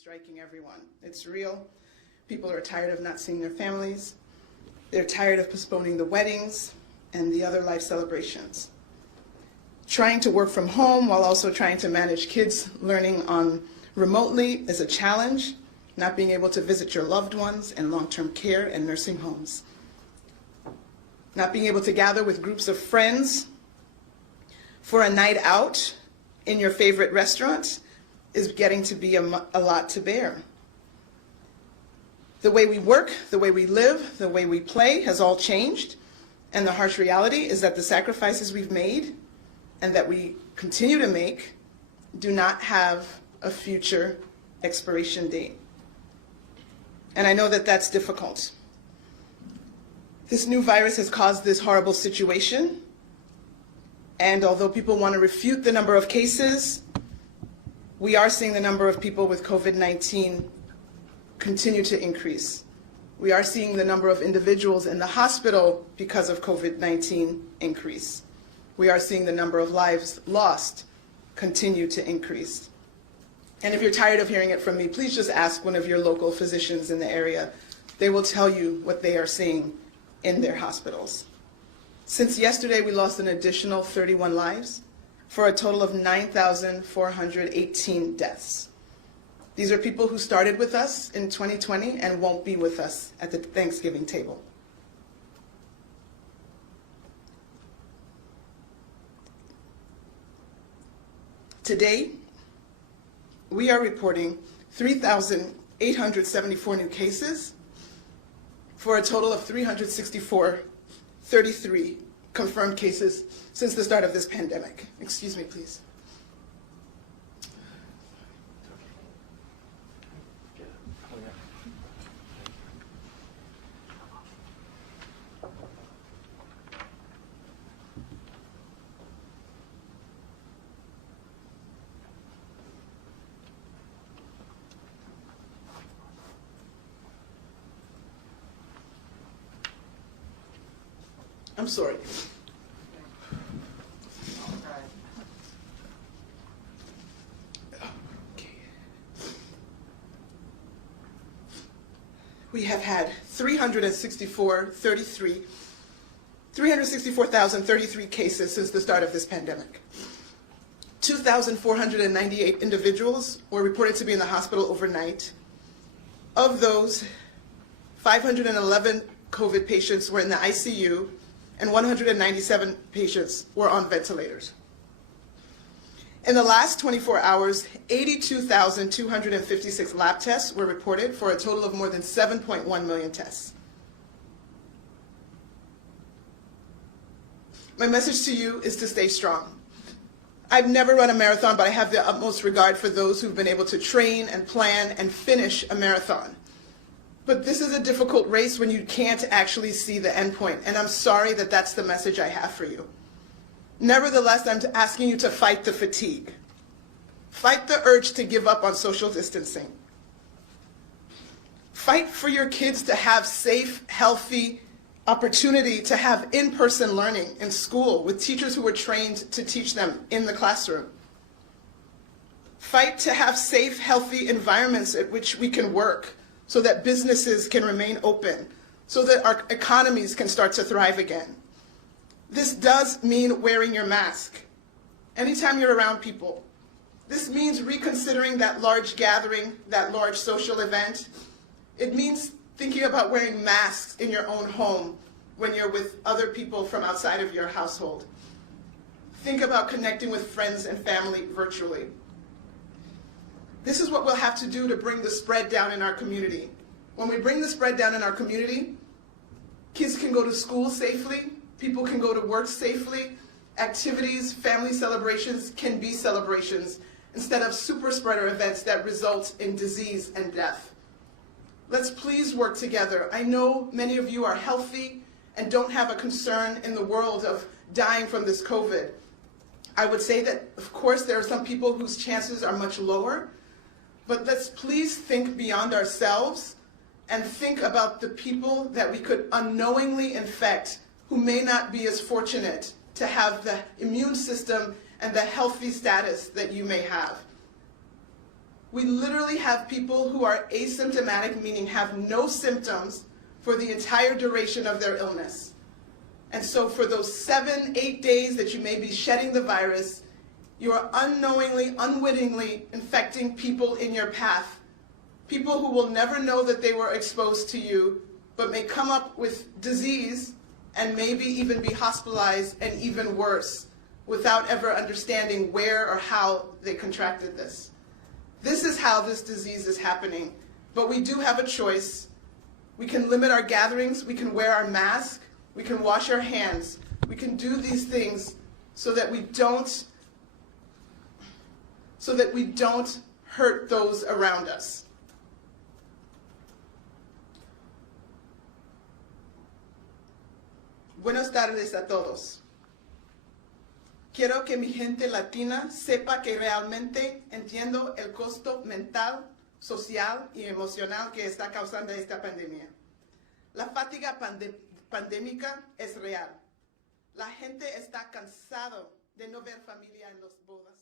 striking everyone. It's real. People are tired of not seeing their families. They're tired of postponing the weddings and the other life celebrations. Trying to work from home while also trying to manage kids learning on remotely is a challenge. Not being able to visit your loved ones in long-term care and nursing homes. Not being able to gather with groups of friends for a night out in your favorite restaurant is getting to be a lot to bear. The way we work, the way we live, the way we play has all changed, and the harsh reality is that the sacrifices we've made and that we continue to make do not have a future expiration date. And I know that that's difficult. This new virus has caused this horrible situation, and although people want to refute the number of cases, we are seeing the number of people with COVID-19 continue to increase. We are seeing the number of individuals in the hospital because of COVID-19 increase. We are seeing the number of lives lost continue to increase. And if you're tired of hearing it from me, please just ask one of your local physicians in the area. They will tell you what they are seeing in their hospitals. Since yesterday, we lost an additional 31 lives for a total of 9,418 deaths. These are people who started with us in 2020 and won't be with us at the Thanksgiving table. Today, we are reporting 3,874 new cases for a total of 33 confirmed cases since the start of this pandemic. Excuse me, please. I'm sorry. Okay. We have had 364,033 cases since the start of this pandemic. 2,498 individuals were reported to be in the hospital overnight. Of those, 511 COVID patients were in the ICU, and 197 patients were on ventilators. In the last 24 hours, 82,256 lab tests were reported for a total of more than 7.1 million tests. My message to you is to stay strong. I've never run a marathon, but I have the utmost regard for those who've been able to train and plan and finish a marathon. But this is a difficult race when you can't actually see the end point, and I'm sorry that that's the message I have for you. Nevertheless, I'm asking you to fight the fatigue. Fight the urge to give up on social distancing. Fight for your kids to have safe, healthy opportunity to have in-person learning in school with teachers who were trained to teach them in the classroom. Fight to have safe, healthy environments at which we can work, so that businesses can remain open, so that our economies can start to thrive again. This does mean wearing your mask anytime you're around people. This means reconsidering that large gathering, that large social event. It means thinking about wearing masks in your own home when you're with other people from outside of your household. Think about connecting with friends and family virtually. This is what we'll have to do to bring the spread down in our community. When we bring the spread down in our community, kids can go to school safely, people can go to work safely, activities, family celebrations can be celebrations instead of super spreader events that result in disease and death. Let's please work together. I know many of you are healthy and don't have a concern in the world of dying from this COVID. I would say that, of course, there are some people whose chances are much lower, but let's please think beyond ourselves and think about the people that we could unknowingly infect who may not be as fortunate to have the immune system and the healthy status that you may have. We literally have people who are asymptomatic, meaning have no symptoms for the entire duration of their illness. And so for those 7, 8 days that you may be shedding the virus, you are unknowingly, unwittingly infecting people in your path. People who will never know that they were exposed to you, but may come up with disease and maybe even be hospitalized and even worse without ever understanding where or how they contracted this. This is how this disease is happening, but we do have a choice. We can limit our gatherings, we can wear our mask, we can wash our hands, we can do these things so that we don't hurt those around us. Buenas tardes a todos. Quiero que mi gente latina sepa que realmente entiendo el costo mental, social y emocional que está causando esta pandemia. La fatiga pandémica es real. La gente está cansado de no ver familia en las bodas.